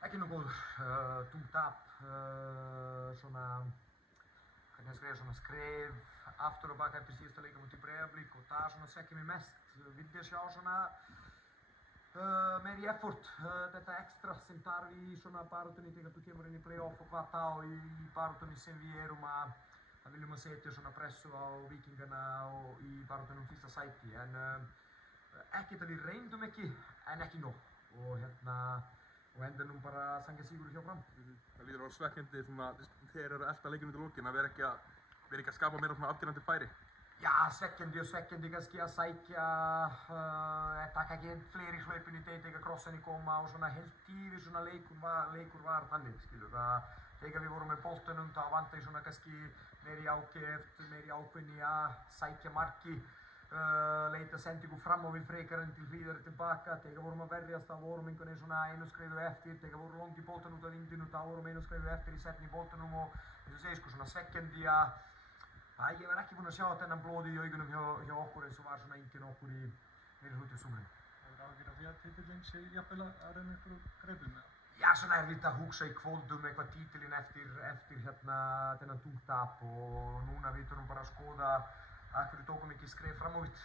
Ekki nú góður, tungt tap, svona, hvernig að segja, svona skref aftur og baka eftir síðasta leika mútið Breiðablik og það svona svekkir mig mest. Vildi að sjá svona meiri effort, þetta ekstra sem þarf í svona baráttunni þegar þú kemur inn í play-off og hvað þá í baráttunni sem við erum að viljum að setja svona pressu á Víkingana og í baráttunum fyrsta sæti en ekkert að við reyndum ekki en ekki nóg og endanum bara sanga sigur hjá Fram. Það líður á svekkjandi svona þegar eru elta leikinn undir lokin að vera ekki að skapa meira svona afgerandi færi. Já, svekkjandi kannski að sækja, taka ekki fleiri hlaupin í deit, ekki krossan í koma og svona helt yfir svona leikur var þannig, skilur. Þegar við vorum með boltanum þá vantaði svona kannski meiri ágeft, meiri ákveðni að sækja marki, leita sendingu fram á við frekar en til hliðar tilbaka. Þegar vorum að verjast þá vorum einhvern veginn svona einu skrefu eftir, þegar vorum langt í boltan út af vindinu þá vorum einu skrefu eftir í setni í boltanum og eins og segir sko svona svekkjandi að ég var ekki búinn að sjá þennan blóði í augunum hjá okkur eins og var svona enginn okkur í meiri hluti af sumrinu. Það er ágjörð af því að titillinn sé jafnvel að reyna ykkur greipum með það? Já, svona erfitt að hugsa í kvöldum eitthvað titillinn eftir þennan tungt tap og núna við þurfum bara að skoða að hverju tókum ekki skref fram á við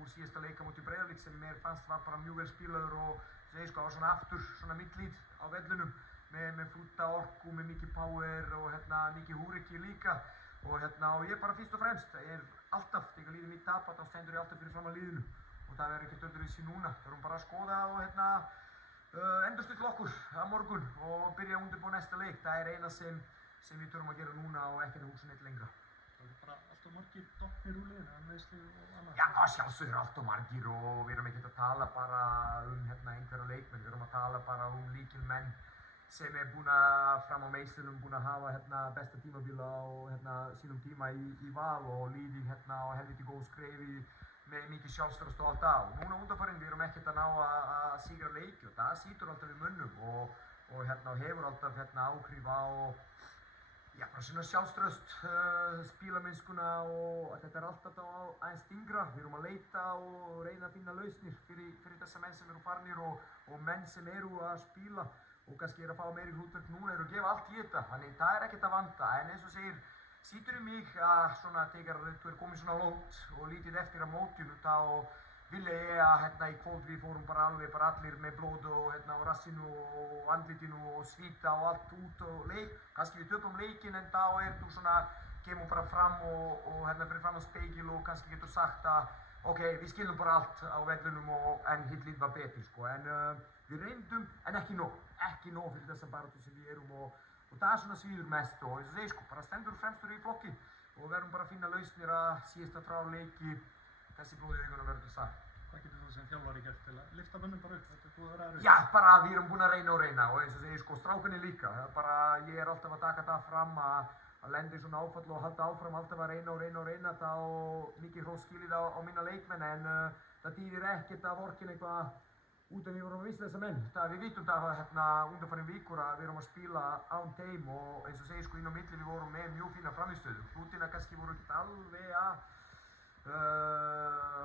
úr síðasta leika mútið Breiðablik sem mér fannst var bara mjög vel spilaður og segir sko, það var svona aftur svona mittlít á vellinum með fulla orku, með mikið power og mikið húriki líka. Og ég bara fyrst og fremst, alltaf, þegar liðið mitt tapar, þá stendur ég alltaf fyrir fram að liðinu og það verður ekkert öðruvísi núna. Við erum bara að skoða og endurstilla okkur á morgun og byrja að undirbúa næsta leik. Það er eina sem við þurfum að gera núna og ekkert að hugsa neitt lengra. Það eru bara allt of margir doppnir úr liðinu, meiðsli og annað. Já, sjálfsögðu eru allt of margir og við erum ekkert að tala bara einhverja leikmenn, við erum að tala bara lykilmenn sem búin að fram á meiðslunum búin að hafa besta tímabila á sínum tíma í val og líði á helviti góð skrefi með mikið sjálfstraust og allt það. Og núna undanfarið við erum ekkert að ná að sigra leiki og það sýtur alltaf í mönnum og hefur alltaf áhrif á bara svona sjálfstraust, spílamennskuna og þetta er alltaf aðeins yngra. Við erum að leita og reyna að finna lausnir fyrir þessa menn sem eru farnir og menn sem eru að spíla og kannski að fá meiri hlutverk núna að gefa allt í þetta, þannig það er ekkert að vanda en eins og segir, sýtur í mig að svona þegar þú komið svona langt og lítið eftir að mótinu þá vilja ég að í kvöld við fórum bara allir með blóð og rassinu og andlitinu og svita og allt út og leik, kannski við töpum leikin en þá þú svona, kemur bara fram og fyrir fram á speikil og kannski getur sagt að ok, við skilum bara allt á vellunum en hitt lít var betur sko, en við reyndum en ekki nóg fyrir þessa baráttu sem við erum og það er svona svíður mest og eins og segir sko, bara stendur fremstur í flokki og verðum bara að finna lausnir að síðasta frá leiki þessi blóði í augunum verður til stað. Hvað getur þú sem þjálfari gert til að lyfta mönnum bara upp? Þetta er búið að vera erfitt. Já, bara við erum búin að reyna og eins og segir sko, strákunni líka, ég er alltaf að taka það fram að lenda í svona áfall og halda áfram alltaf að reyna þá mikið hrós skilið á minna leikmenn en það þýðir ekkert að vorkina eitthvað út af við vorum að vissa þessa menn. Við vitum það undanfarin vikur að við erum að spila án þeim og eins og segir sko inn á milli við vorum með mjög fína frammistöðu. Hlutina kannski voru ekkert alveg að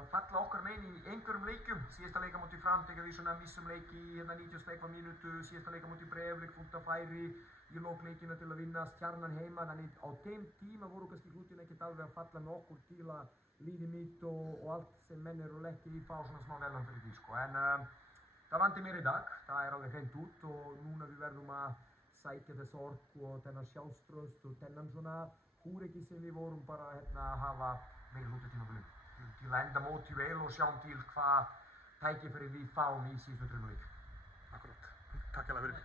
falla okkar megin í einhverjum leikjum. Síðasta leika mútið Fram þegar við svona missum leiki í 90 mínútu, síðasta leika mútið Breiðablik fullt af færi í lókleikina til að vinna Stjarnan heima, þannig á þeim tíma voru kannski hlutina ekkert alveg að falla með okkur til að líði mitt og allt sem menn eru að leggja í fá svona smá velan fyrir því sko. En það vanti mér í dag, það er alveg hreint út og núna við verðum að sækja þessa orku og þennan sjálfstraust og þennan svona húreki sem við vorum bara að hafa meiri hluti tímabilið til að enda mótið vel og sjáum til hvað tækifæri við fáum í síðustu 3 leik. Akkurat. Takk fyrir.